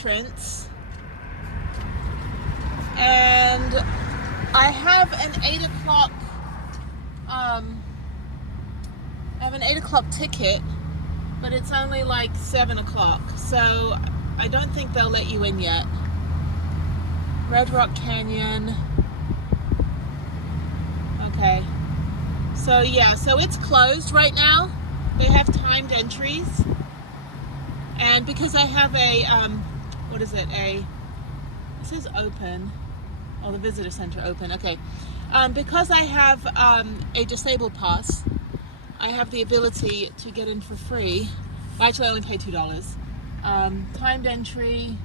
entrance, and I have an 8 o'clock. I have an 8 o'clock ticket, but it's only like 7 o'clock, so I don't think they'll let you in yet. Red Rock Canyon. Okay. So yeah, so it's closed right now. They have timed entries. And because I have a, what is it? This is open. Oh, the visitor center open. Okay. Because I have a disabled pass, I have the ability to get in for free. Actually, I only pay $2. Timed entry,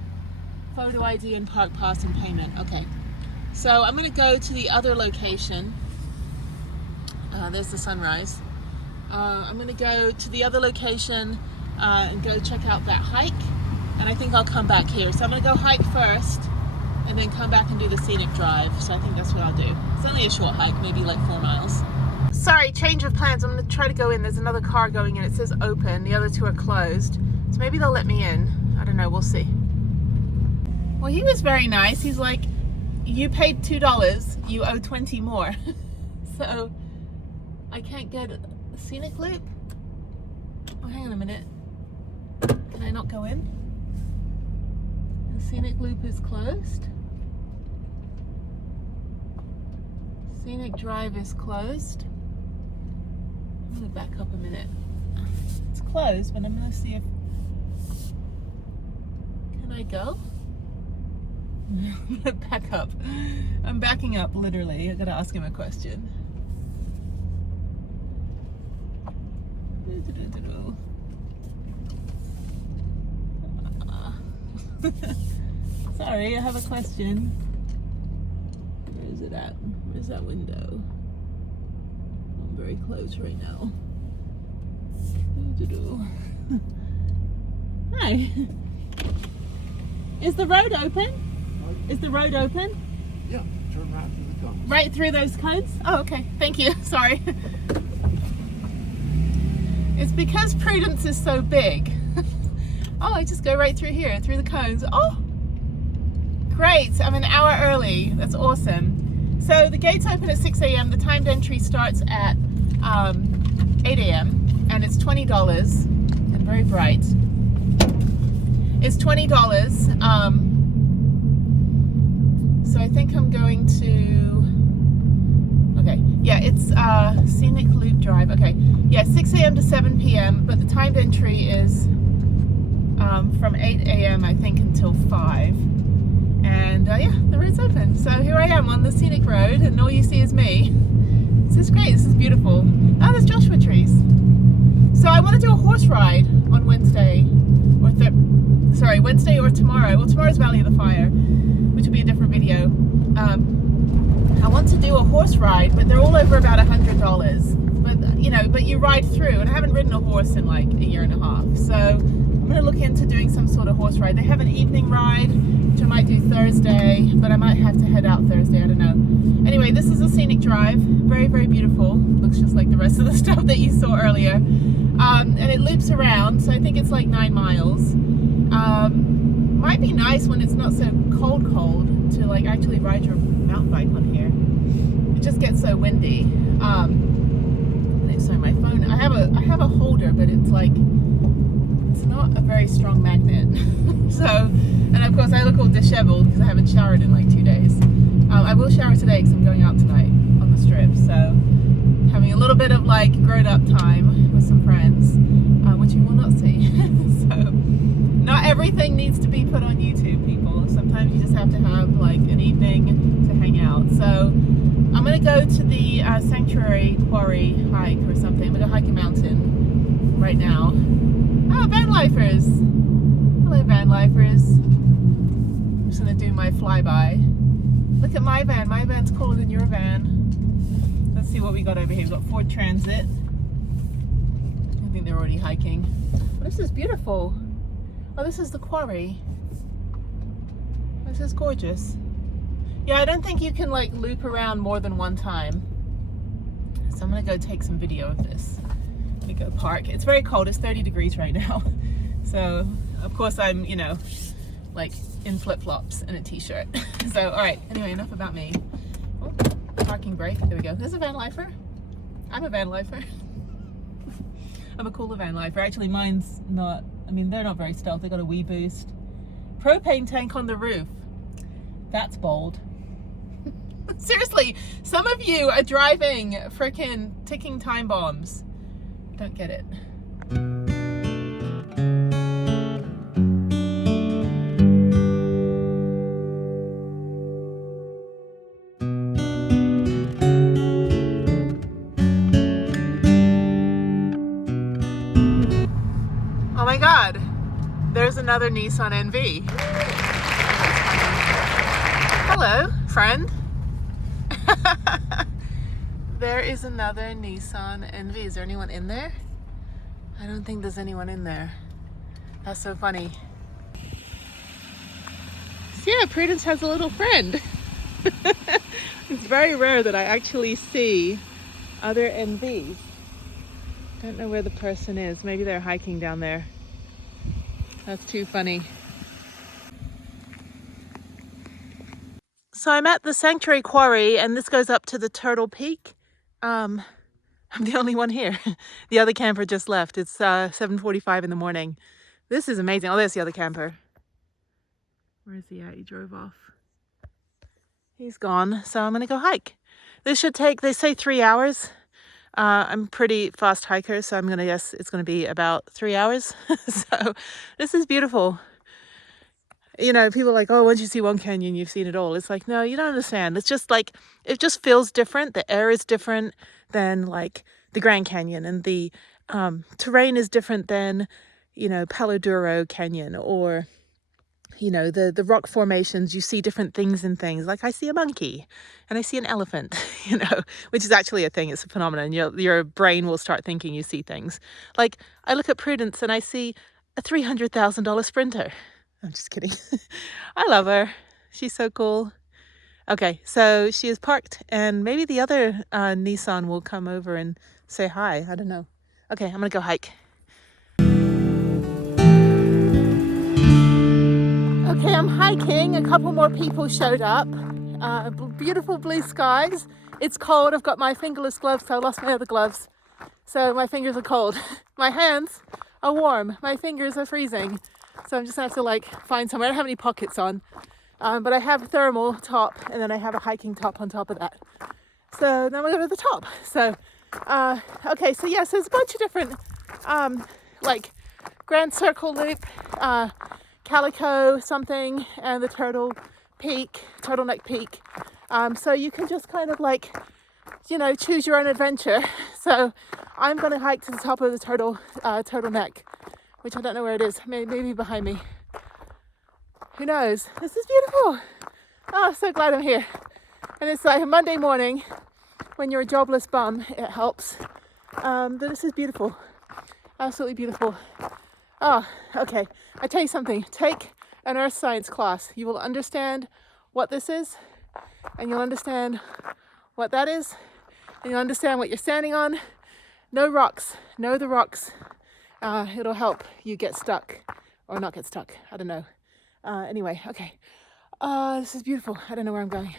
photo ID, and park pass and payment. Okay. So I'm going to go to the other location. There's the sunrise. I'm going to go to the other location and go check out that hike. And I think I'll come back here. So I'm going to go hike first and then come back and do the scenic drive. So I think that's what I'll do. It's only a short hike, maybe like 4 miles. Sorry, change of plans. I'm going to try to go in. There's another car going in. It says open. The other two are closed. So maybe they'll let me in. I don't know. We'll see. Well, he was very nice. He's like, you paid $2. You owe 20 more. So I can't get a scenic loop. Oh, hang on a minute. Can I not go in? The scenic loop is closed. Scenic drive is closed. I'm gonna back up a minute. It's closed, but I'm gonna see if, can I go? I'm gonna back up. I'm backing up, literally. I gotta ask him a question. Sorry, I have a question. Where is it at? Where's that window? I'm very close right now. Hi. Is the road open? Is the road open? Yeah, turn right through the cones. Right through those cones? Oh, okay. Thank you. Sorry. It's because Prudence is so big. Oh, I just go right through here, through the cones. Oh, great. I'm an hour early. That's awesome. So the gates open at 6 a.m. The timed entry starts at 8 a.m. and it's $20 and very bright. It's $20. So I think I'm going to, okay, yeah, it's Scenic Loop Drive. Okay, yeah, 6 a.m. to 7 p.m. but the timed entry is from 8 a.m. I think until 5. And yeah, the road's open. So here I am on the scenic road, and all you see is me. This is great. This is beautiful. Oh, there's Joshua trees. So I want to do a horse ride on Wednesday, or Wednesday or tomorrow. Well, tomorrow's Valley of the Fire, which will be a different video. I want to do a horse ride, but they're all over about $100. But you know, but you ride through, and I haven't ridden a horse in like a year and a half. So I'm going to look into doing some sort of horse ride. They have an evening ride, which I might do Thursday, but I might have to head out Thursday, I don't know. Anyway, this is a scenic drive. Very, very beautiful. Looks just like the rest of the stuff that you saw earlier. And it loops around, so I think it's like 9 miles. Might be nice when it's not so cold to like actually ride your mountain bike on here. It just gets so windy. Sorry, my phone. I have a holder, but it's like, it's not a very strong magnet. So, and of course I look all disheveled because I haven't showered in like 2 days. I will shower today because I'm going out tonight on the strip. So having a little bit of like grown-up time with some friends, which you will not see. So not everything needs to be put on YouTube, people. Sometimes you just have to have like an evening to hang out. So I'm gonna go to the Sanctuary Quarry hike or something. I'm gonna hike a mountain right now. Oh, van lifers! Hello, van lifers. I'm just gonna do my flyby. Look at my van. My van's cooler than your van. Let's see what we got over here. We've got Ford Transit. I think they're already hiking. Oh, this is beautiful. Oh, this is the quarry. This is gorgeous. Yeah, I don't think you can like loop around more than one time. So I'm gonna go take some video of this. Let me go park. It's very cold. It's 30 degrees right now. So of course I'm, you know, like in flip-flops and a t-shirt. So, all right, anyway, enough about me. Oh, parking brake, there we go. There's a van lifer. I'm a van lifer. I'm a cooler van lifer. Actually, mine's not, I mean, they're not very stealth. They got a wee boost. Propane tank on the roof. That's bold. Seriously, some of you are driving freaking ticking time bombs. Don't get it. Oh my God, there's another Nissan NV. Hello, friend. There is another Nissan NV. Is there anyone in there? I don't think there's anyone in there. That's so funny. So yeah, Prudence has a little friend. It's very rare that I actually see other NVs. Don't know where the person is. Maybe they're hiking down there. That's too funny. So I'm at the Sanctuary Quarry, and this goes up to the Turtle Peak. I'm the only one here. The other camper just left. It's 7:45 in the morning. This is amazing. Oh, there's the other camper. Where is he at? He drove off. He's gone. So I'm gonna go hike. This should take, they say, 3 hours. I'm a pretty fast hiker, so I'm gonna guess it's gonna be about 3 hours. So this is beautiful. You know, people are like, oh, once you see one canyon, you've seen it all. It's like, no, you don't understand. It's just like, it just feels different. The air is different than like the Grand Canyon, and the terrain is different than, you know, Palo Duro Canyon, or, you know, the rock formations. You see different things in things. Like I see a monkey and I see an elephant, you know, which is actually a thing. It's a phenomenon. Your brain will start thinking you see things. Like I look at Prudence and I see a $300,000 Sprinter. I'm just kidding. I love her. She's so cool. Okay, so she is parked, and maybe the other Nissan will come over and say hi. I don't know. Okay, I'm gonna go hike. Okay, I'm hiking. A couple more people showed up. Beautiful blue skies. It's cold. I've got my fingerless gloves, so I lost my other gloves. So my fingers are cold. My hands are warm. My fingers are freezing. So I'm just gonna have to like find somewhere. I don't have any pockets on, but I have a thermal top, and then I have a hiking top on top of that. So now I'm gonna go to the top. So, okay, so yes, there's a bunch of different, like Grand Circle Loop, Calico something, and the Turtleneck Peak. So you can just kind of like, you know, choose your own adventure. So I'm gonna hike to the top of the Turtleneck, which I don't know where it is. Maybe behind me. Who knows? This is beautiful. Oh, so glad I'm here. And it's like a Monday morning when you're a jobless bum. It helps. But this is beautiful. Absolutely beautiful. Oh, okay. I tell you something. Take an earth science class. You will understand what this is, and you'll understand what that is, and you'll understand what you're standing on. No rocks. Know the rocks. It'll help you get stuck, or not get stuck. I don't know. Anyway, okay. This is beautiful. I don't know where I'm going.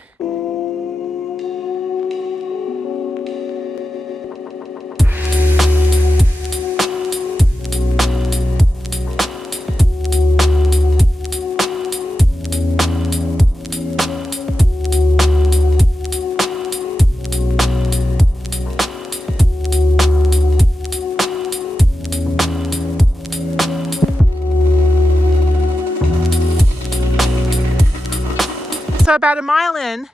So about a mile in,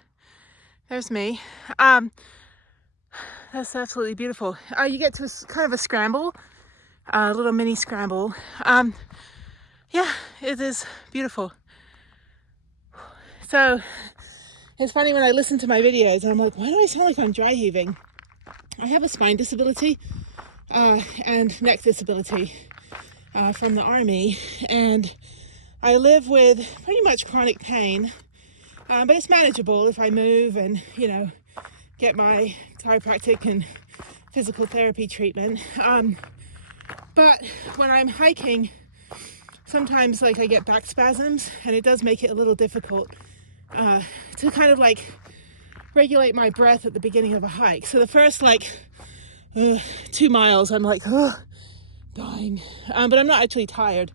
there's me. That's absolutely beautiful. You get to kind of a scramble, a little mini scramble. Yeah, it is beautiful. So it's funny when I listen to my videos, I'm like, why do I sound like I'm dry heaving? I have a spine disability and neck disability from the army, and I live with pretty much chronic pain. But it's manageable if I move and, you know, get my chiropractic and physical therapy treatment. But when I'm hiking sometimes like I get back spasms, and it does make it a little difficult to kind of like regulate my breath at the beginning of a hike. So the first like 2 miles, I'm like, dying. But I'm not actually tired.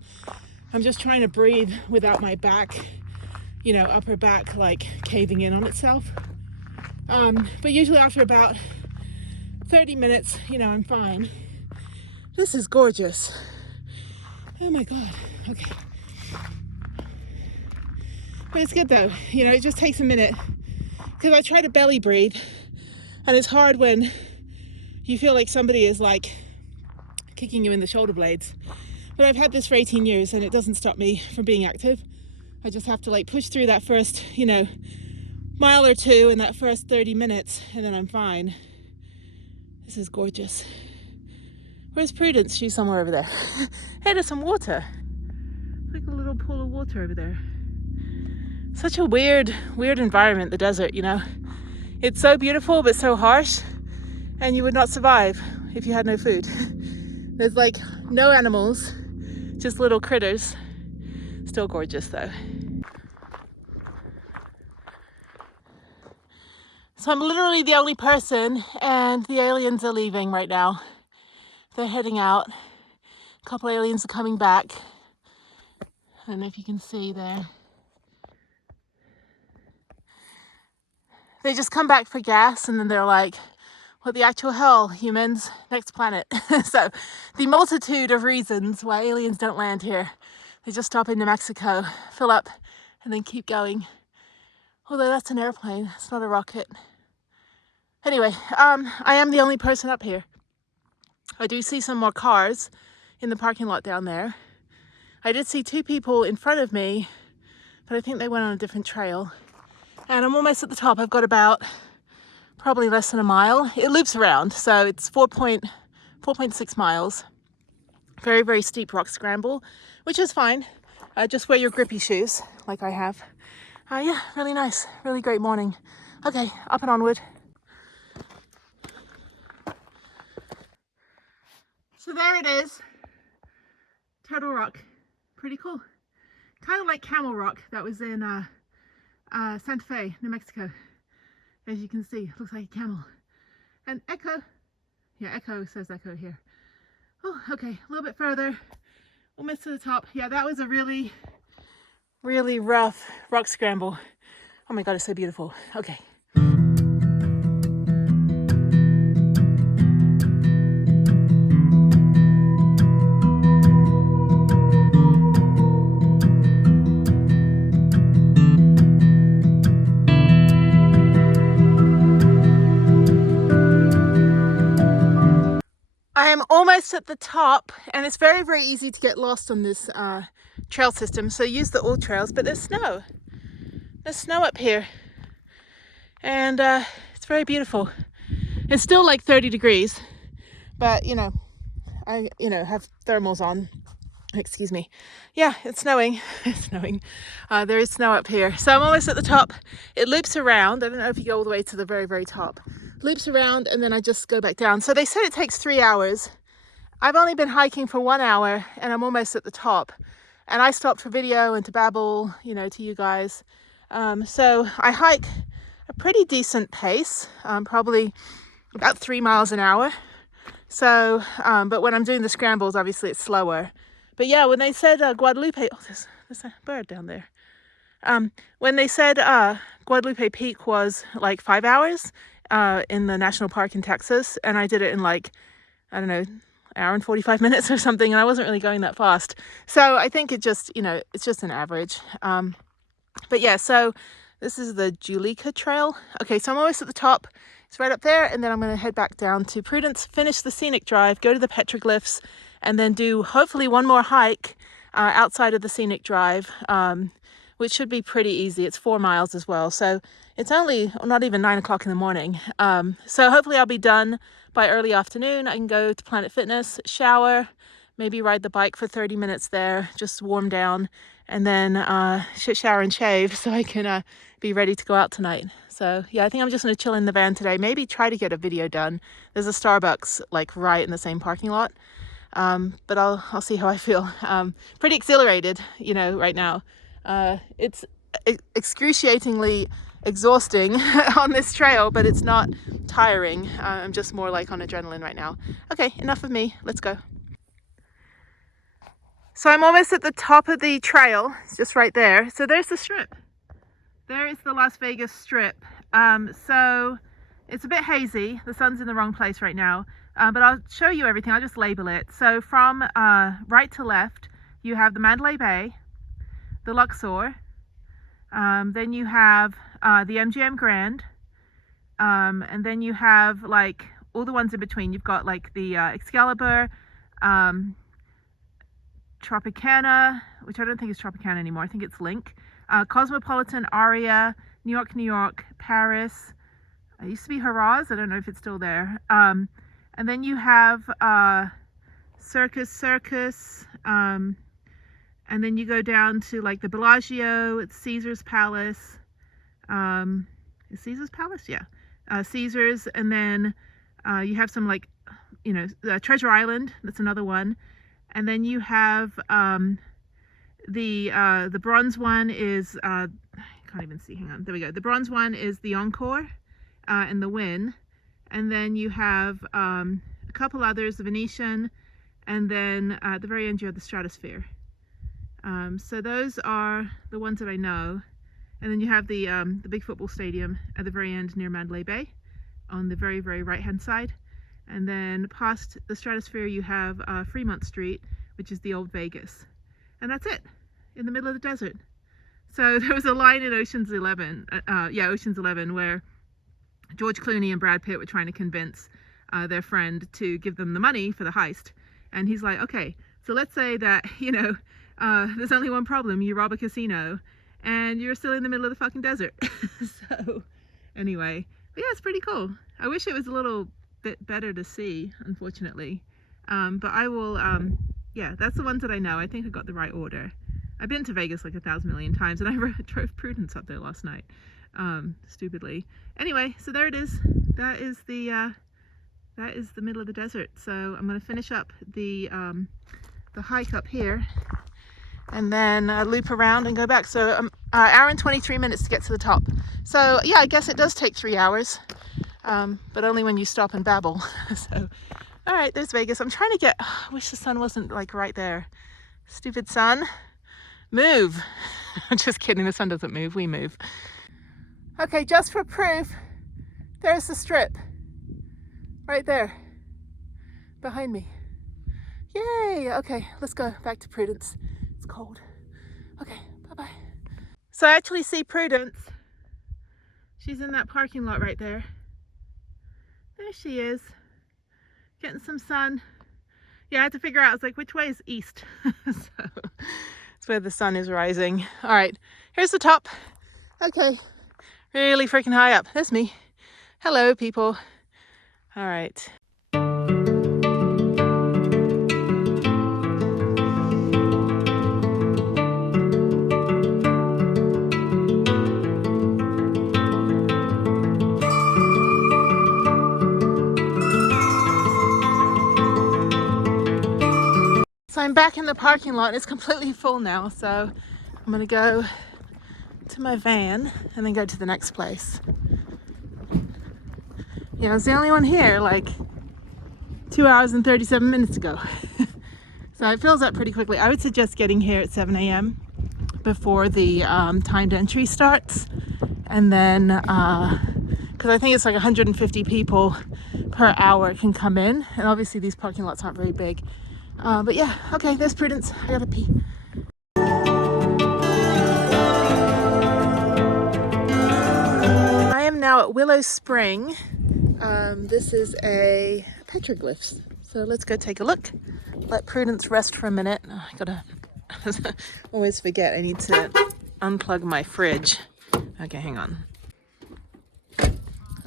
I'm just trying to breathe without my back, you know, upper back like caving in on itself. But usually after about 30 minutes, you know, I'm fine. This is gorgeous. Oh my God. Okay. But it's good though. You know, it just takes a minute because I try to belly breathe, and it's hard when you feel like somebody is like kicking you in the shoulder blades. But I've had this for 18 years and it doesn't stop me from being active. I just have to like push through that first, you know, mile or two in that first 30 minutes, and then I'm fine. This is gorgeous. Where's Prudence? She's somewhere over there. Hey, there's some water. Like a little pool of water over there. Such a weird environment, the desert, you know. It's so beautiful but so harsh, and you would not survive if you had no food. There's like no animals, just little critters. Still gorgeous though. So I'm literally the only person, and the aliens are leaving right now. They're heading out. A couple aliens are coming back. I don't know if you can see there. They just come back for gas, and then they're like, what the actual hell, humans, next planet. So the multitude of reasons why aliens don't land here. They just stop in New Mexico, fill up, and then keep going. Although that's an airplane, it's not a rocket. Anyway, I am the only person up here. I do see some more cars in the parking lot down there. I did see 2 people in front of me, but I think they went on a different trail. And I'm almost at the top. I've got about probably less than a mile. It loops around, so it's 4.6 miles. Very, very steep rock scramble, which is fine. Just wear your grippy shoes, like I have. Yeah, really nice. Really great morning. Okay, up and onward. So there it is. Turtle Rock. Pretty cool. Kind of like Camel Rock that was in Santa Fe, New Mexico. As you can see, looks like a camel. And Echo. Yeah, Echo says Echo here. Oh, okay, a little bit further. Almost to the top. Yeah, that was a really, really rough rock scramble. Oh my God, it's so beautiful. Okay. I am almost at the top, and it's very, very easy to get lost on this trail system. So use the old trails, but there's snow. There's snow up here, and it's very beautiful. It's still like 30 degrees, but you know, I have thermals on. Excuse me. Yeah, it's snowing. It's snowing. There is snow up here. So I'm almost at the top. It loops around. I don't know if you go all the way to the very, very top. Loops around, and then I just go back down. So they said it takes 3 hours. I've only been hiking for 1 hour, and I'm almost at the top. And I stopped for video and to babble, you know, to you guys. So I hike a pretty decent pace, probably about 3 miles an hour. So, but when I'm doing the scrambles, obviously it's slower. But yeah, when they said Guadalupe, oh, there's a bird down there. When they said Guadalupe Peak was like 5 hours in the national park in Texas, and I did it in like, I don't know, hour and 45 minutes or something, and I wasn't really going that fast. So I think it just, you know, it's just an average. But yeah, so this is the Julica Trail. Okay, so I'm almost at the top. It's right up there, and then I'm going to head back down to Prudence, finish the scenic drive, go to the petroglyphs, and then do hopefully one more hike outside of the scenic drive, which should be pretty easy. It's 4 miles as well, so it's only not even 9 o'clock in the morning. So hopefully I'll be done by early afternoon. I can go to Planet Fitness, shower, maybe ride the bike for 30 minutes there, just warm down, and then shower and shave so I can be ready to go out tonight. So yeah, I think I'm just going to chill in the van today, maybe try to get a video done. There's a Starbucks like right in the same parking lot. but I'll see how I feel. Pretty exhilarated, you know, right now. It's excruciatingly exhausting on this trail, but it's not tiring. I'm just more like on adrenaline right now. Okay, enough of me. Let's go. So I'm almost at the top of the trail. It's just right there. So there's the strip. There is the Las Vegas Strip. So it's a bit hazy. The sun's in the wrong place right now. But I'll show you everything. I'll just label it. So from right to left, you have the Mandalay Bay, the Luxor. Then you have the MGM Grand. And then you have like all the ones in between. You've got like the Excalibur, Tropicana, which I don't think is Tropicana anymore. I think it's Link. Cosmopolitan, Aria, New York, Paris. It used to be Haraz. I don't know if it's still there. And then you have Circus. And then you go down to like the Bellagio. It's Caesar's Palace. Is Caesar's Palace? Yeah. Caesar's. And then you have some like, you know, Treasure Island. That's another one. And then you have the bronze one is I can't even see, hang on, there we go. The bronze one is the Encore and the Wynn. And then you have a couple others, the Venetian, and then at the very end you have the Stratosphere. So those are the ones that I know. And then you have the big football stadium at the very end near Mandalay Bay on the very right hand side. And then past the Stratosphere you have Fremont Street, which is the old Vegas. And that's it, in the middle of the desert. So there was a line in Ocean's 11, where George Clooney and Brad Pitt were trying to convince their friend to give them the money for the heist. And he's like, okay, so let's say that, you know, there's only one problem. You rob a casino and you're still in the middle of the fucking desert. So anyway, but yeah, it's pretty cool. I wish it was a little bit better to see, unfortunately. But I will, yeah, that's the ones that I know. I think I got the right order. I've been to Vegas like 1,000 million times, and I drove Prudence up there last night, stupidly. Anyway, so there it is. That is the middle of the desert. So I'm going to finish up the hike up here, and then loop around and go back. So hour and 23 minutes to get to the top. So yeah, I guess it does take 3 hours, but only when you stop and babble. So all right, there's Vegas. I'm trying to get, I wish the sun wasn't like right there. Stupid sun. Move. I'm just kidding, the sun doesn't move, we move. Okay, just for proof, there's the strip. Right there. Behind me. Yay! Okay, let's go back to Prudence. It's cold. Okay, bye-bye. So I actually see Prudence. She's in that parking lot right there. There she is. Getting some sun. Yeah, I had to figure out, I was like, which way is east? So it's where the sun is rising. All right, here's the top. Okay, really freaking high up. There's me. Hello, people. All right. So I'm back in the parking lot. It's completely full now, so I'm gonna go to my van and then go to the next place. Yeah, I was the only one here like 2 hours and 37 minutes ago. So it fills up pretty quickly. I would suggest getting here at 7 a.m. before the timed entry starts. And then, because I think it's like 150 people per hour can come in. And obviously these parking lots aren't very big. But yeah, okay, there's Prudence. I gotta pee. I am now at Willow Spring. This is a petroglyphs. So let's go take a look. Let Prudence rest for a minute. Oh, I gotta always forget I need to unplug my fridge. Okay, hang on.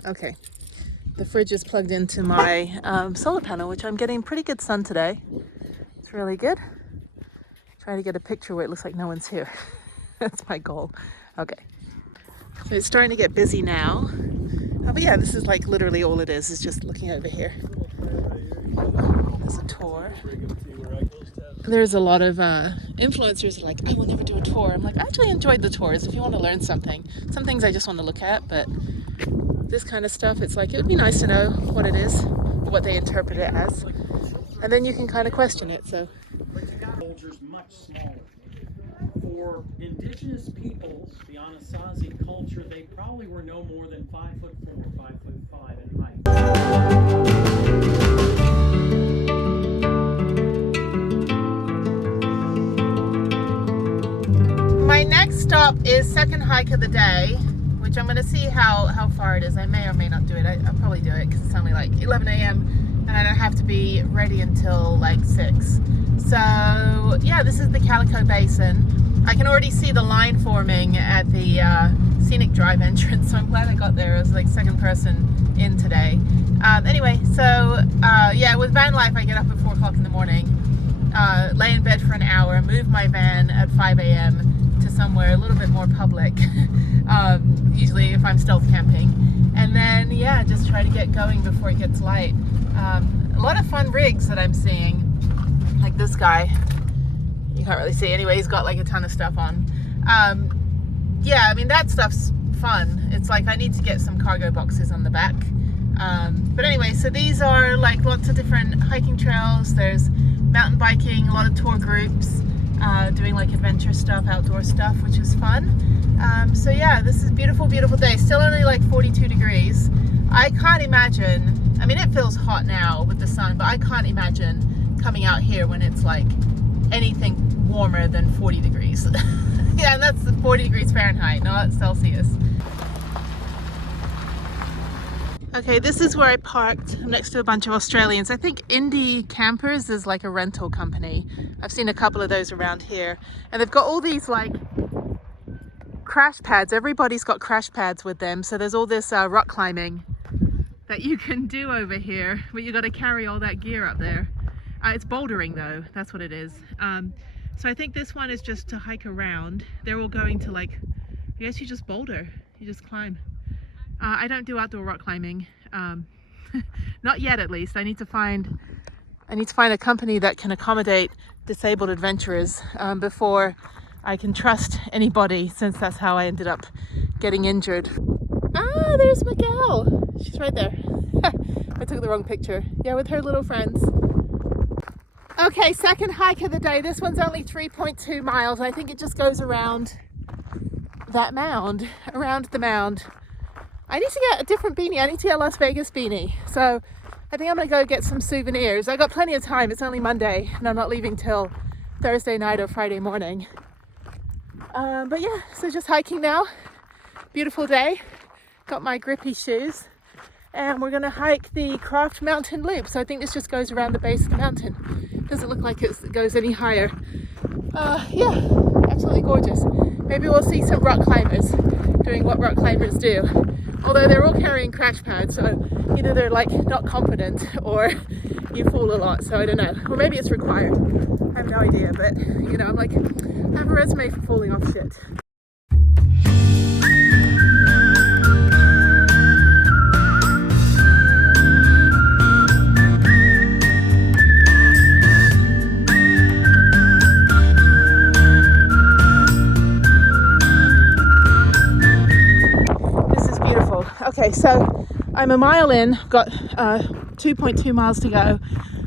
Okay, the fridge is plugged into my solar panel, which I'm getting pretty good sun today. It's really good. Trying to get a picture where it looks like no one's here. That's my goal. Okay, so it's starting to get busy now. But yeah, this is like literally all it is just looking over here. There's a tour. There's a lot of influencers who are like, I will never do a tour. I'm like, I actually enjoyed the tours if you want to learn something. Some things I just want to look at, but this kind of stuff, it's like, it would be nice to know what it is, or what they interpret it as. And then you can kind of question it, so. Boulders much smaller. For indigenous peoples, the Anasazi culture, they probably were no more than 5'4", 5'5" in height. My next stop is second hike of the day, which I'm going to see how far it is. I may or may not do it. I'll probably do it because it's only like 11 a.m. and I don't have to be ready until like 6. So yeah, this is the Calico Basin. I can already see the line forming at the scenic drive entrance, so I'm glad I got there. I was like second person in today. Anyway, so yeah, with van life I get up at 4 o'clock in the morning, lay in bed for an hour, move my van at 5 a.m. to somewhere a little bit more public, usually if I'm stealth camping, and then yeah, just try to get going before it gets light. A lot of fun rigs that I'm seeing, like this guy. You can't really see anyway, he's got like a ton of stuff on. Yeah, I mean that stuff's fun. It's like I need to get some cargo boxes on the back. But anyway, so these are like lots of different hiking trails. There's mountain biking, a lot of tour groups doing like adventure stuff, outdoor stuff, which is fun. So yeah, this is a beautiful, beautiful day. Still only like 42 degrees. I can't imagine, I mean it feels hot now with the sun, but I can't imagine coming out here when it's like anything warmer than 40 degrees. Yeah, and that's 40 degrees Fahrenheit, not Celsius. Okay, this is where I parked. I'm next to a bunch of Australians. I think Indie Campers is like a rental company. I've seen a couple of those around here. And they've got all these like crash pads. Everybody's got crash pads with them. So there's all this rock climbing that you can do over here, but you got to carry all that gear up there. It's bouldering though, that's what it is. So I think this one is just to hike around. They're all going to like, I guess you just boulder, you just climb. I don't do outdoor rock climbing, not yet at least. I need to find a company that can accommodate disabled adventurers before I can trust anybody, since that's how I ended up getting injured. Ah, there's Miguel. She's right there. I took the wrong picture. Yeah, with her little friends. Okay, second hike of the day. This one's only 3.2 miles. I think it just goes around that mound, around the mound. I need to get a different beanie. I need to get a Las Vegas beanie. So I think I'm gonna go get some souvenirs. I got plenty of time. It's only Monday and I'm not leaving till Thursday night or Friday morning. But yeah, so just hiking now. Beautiful day. Got my grippy shoes. And we're gonna hike the Craft Mountain Loop. So I think this just goes around the base of the mountain. Doesn't look like it goes any higher. Yeah, absolutely gorgeous. Maybe we'll see some rock climbers doing what rock climbers do. Although they're all carrying crash pads, so either they're like not competent or you fall a lot, so I don't know. Or maybe it's required. I have no idea, but you know, I'm like, I have a resume for falling off shit. Okay, so I'm a mile in, got 2.2 miles to go.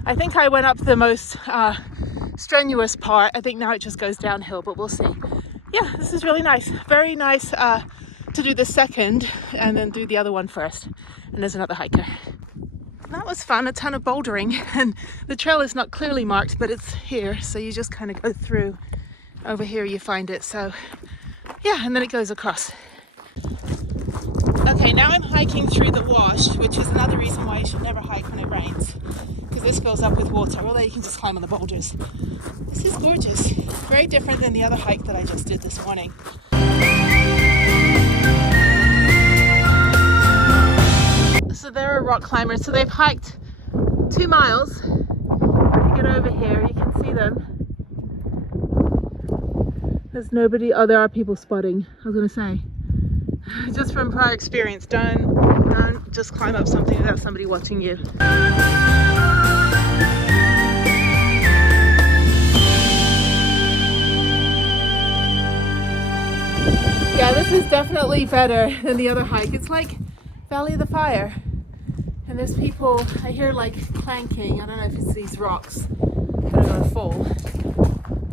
I think I went up the most strenuous part. I think now it just goes downhill, but we'll see. Yeah, this is really nice. Very nice to do the second and then do the other one first. And there's another hiker. That was fun, a ton of bouldering. And the trail is not clearly marked, but it's here. So you just kind of go through. Over here you find it. So yeah, and then it goes across. Okay, now I'm hiking through the wash, which is another reason why you should never hike when it rains, because this fills up with water, although you can just climb on the boulders. This is gorgeous. Very different than the other hike that I just did this morning. So there are rock climbers. So they've hiked 2 miles. If you get over here, you can see them. There's nobody. Oh, there are people spotting. I was going to say. Just from prior experience, don't just climb up something without somebody watching you. Yeah, this is definitely better than the other hike. It's like Valley of the Fire. And there's people, I hear like clanking. I don't know if it's these rocks that are gonna fall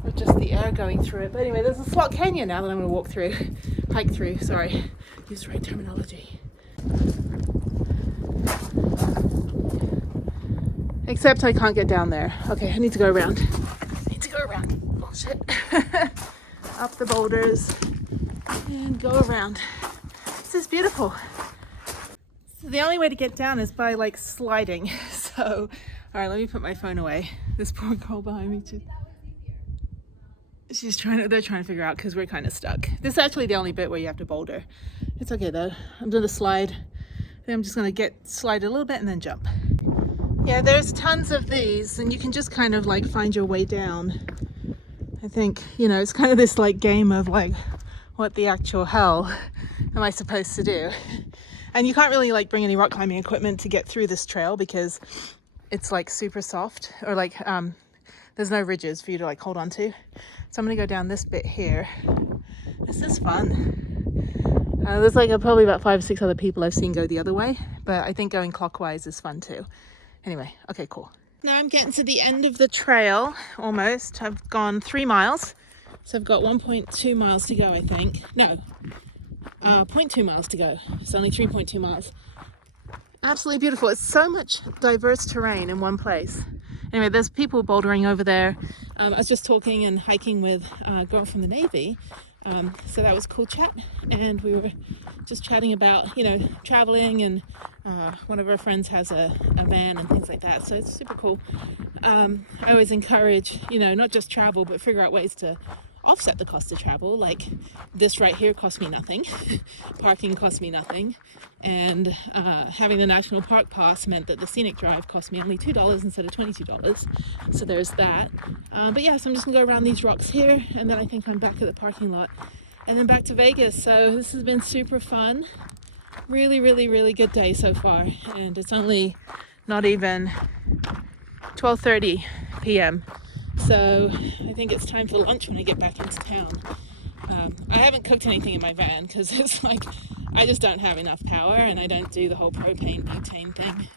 or just the air going through it. But anyway, there's a slot canyon now that I'm gonna hike through, sorry, use the right terminology. Except I can't get down there. Okay, I need to go around. Oh shit. Up the boulders and go around. This is beautiful. So the only way to get down is by like sliding. So, all right, let me put my phone away. This poor girl behind me too. They're trying to figure out because we're kind of stuck. This is actually the only bit where you have to boulder. It's okay though. I'm doing the slide. Then I'm just gonna slide a little bit and then jump. Yeah, there's tons of these and you can just kind of like find your way down. I think, you know, it's kind of this like game of like, what the actual hell am I supposed to do? And you can't really like bring any rock climbing equipment to get through this trail because it's like super soft, or like there's no ridges for you to like hold on to. So I'm gonna go down this bit here. This is fun. There's like probably about 5 or 6 other people I've seen go the other way, but I think going clockwise is fun too. Anyway, okay, cool. Now I'm getting to the end of the trail, almost. I've gone 3 miles. So I've got 1.2 miles to go, I think. No, 0.2 miles to go. It's only 3.2 miles. Absolutely beautiful. It's so much diverse terrain in one place. Anyway, there's people bouldering over there. I was just talking and hiking with a girl from the Navy. So that was a cool chat. And we were just chatting about, you know, traveling, and one of our friends has a van and things like that. So it's super cool. I always encourage, you know, not just travel, but figure out ways to offset the cost of travel. Like this right here cost me nothing. Parking cost me nothing. And having the national park pass meant that the scenic drive cost me only $2 instead of $22. So there's that. But yeah, so I'm just gonna go around these rocks here, and then I think I'm back at the parking lot and then back to Vegas. So this has been super fun. Really, really, really good day so far. And it's only not even 12:30 p.m. So I think it's time for lunch when I get back into town. I haven't cooked anything in my van because it's like I just don't have enough power, and I don't do the whole propane butane thing.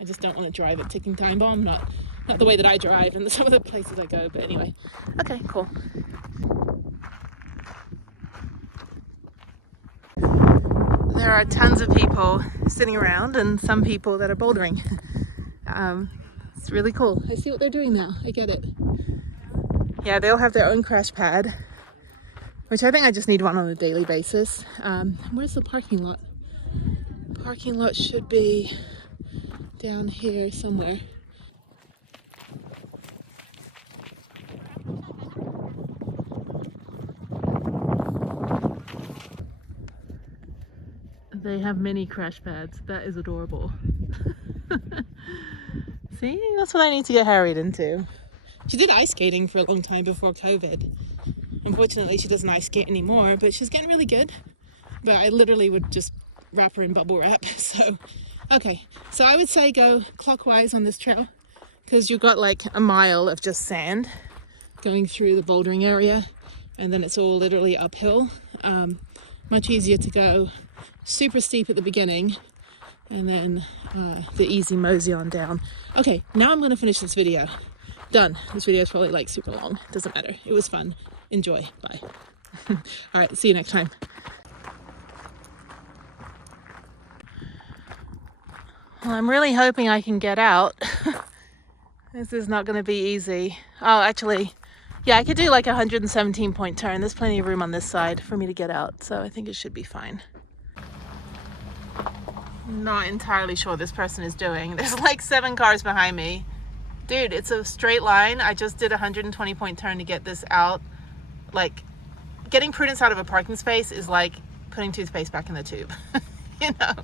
I just don't want to drive a ticking time bomb. Not the way that I drive and some of the places I go. But anyway, okay, cool. There are tons of people sitting around and some people that are bouldering. It's really cool. I see what they're doing now. I get it. Yeah, they all have their own crash pad, which I think I just need one on a daily basis. Where's the parking lot? Parking lot should be down here somewhere. They have mini crash pads. That is adorable. See, that's what I need to get Harriet into. She did ice skating for a long time before COVID. Unfortunately, she doesn't ice skate anymore, but she's getting really good. But I literally would just wrap her in bubble wrap. So, okay. So I would say go clockwise on this trail because you've got like a mile of just sand going through the bouldering area, and then it's all literally uphill. Much easier to go super steep at the beginning, and then the easy mosey on down. Okay, now I'm going to finish this video. Done. This video is probably like super long. Doesn't matter. It was fun. Enjoy. Bye. All right, see you next time. Well, I'm really hoping I can get out. This is not going to be easy. Oh, actually, yeah, I could do like a 117-point turn. There's plenty of room on this side for me to get out, so I think it should be fine. Not entirely sure what this person is doing. There's like 7 cars behind me. Dude, it's a straight line. I just did a 120-point turn to get this out. Like, getting Prudence out of a parking space is like putting toothpaste back in the tube. You know?